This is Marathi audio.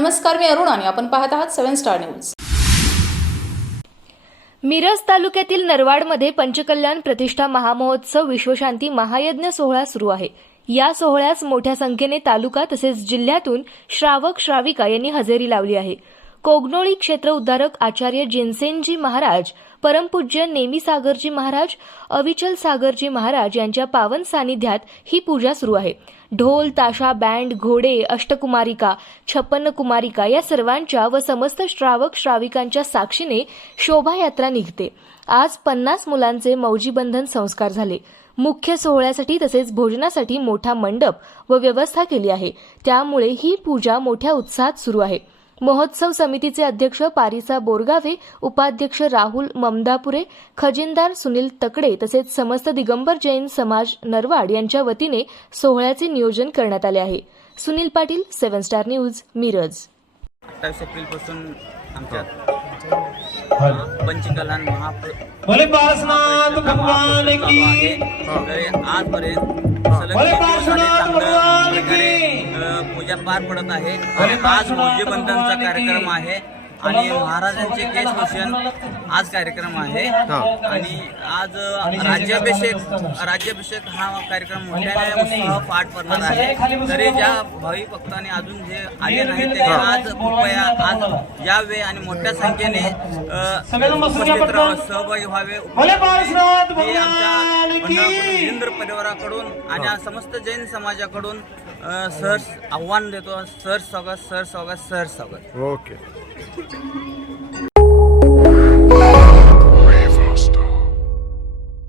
नमस्कार मी अरुण आणि आपण पाहत आहात सेव्हन स्टार न्यूज. मिरज तालुक्यातील नरवाडमध्ये पंचकल्याण प्रतिष्ठा महामहोत्सव विश्वशांती महायज्ञ सोहळा सुरू आहे. या सोहळ्यास मोठ्या संख्येने तालुका तसेच जिल्ह्यातून श्रावक श्राविका यांनी हजेरी लावली आहे. कोगनोळी क्षेत्र उद्धारक आचार्य जिनसेनजी महाराज परमपूज्य नेमी सागरजी महाराज अविचल सागरजी महाराज यांच्या पावन सानिध्यात ही पूजा सुरू आहे. ढोल ताशा बँड घोडे अष्टकुमारिका छप्पन्न कुमारिका या सर्वांच्या व समस्त श्रावक श्राविकांच्या साक्षीने शोभायात्रा निघते. आज पन्नास मुलांचे मौजीबंधन संस्कार झाले. मुख्य सोहळ्यासाठी तसेच भोजनासाठी मोठा मंडप व व्यवस्था केली आहे. त्यामुळे ही पूजा मोठ्या उत्साहात सुरू आहे. महोत्सव समितीचे अध्यक्ष पारिसा बोरगावे उपाध्यक्ष राहुल ममदापुरे खजिनदार सुनील तकडे तसेच समस्त दिगंबर जैन समाज नरवाड यांच्या वतीने सोहळ्याचे नियोजन करण्यात आले आहे Sunil Patil seven star news Miraj अठ्ठावीस एप्रिलपासून की तरी आजपर्यंत पूजा पार पडत आहे. बोले आज भगवान कार्यक्रम. आहे. आणि महाराजांचे केस भूषण आज कार्यक्रम आहे. आणि आज राज्याभिषेक राज्याभिषेक हा कार्यक्रम मोठ्याने उत्साह पाठ पडणार आहे. तरी ज्या भावी भक्तांनी अजून जे आले नाही ते आज कृपया आज यावे आणि मोठ्या संख्येने. सहभागी व्हावे. हे आमच्या हिंद परिवाराकडून आणि समस्त जैन समाजाकडून सहर्ष आव्हान देतो सर स्वागत सर स्वागत सर स्वागत. ओके.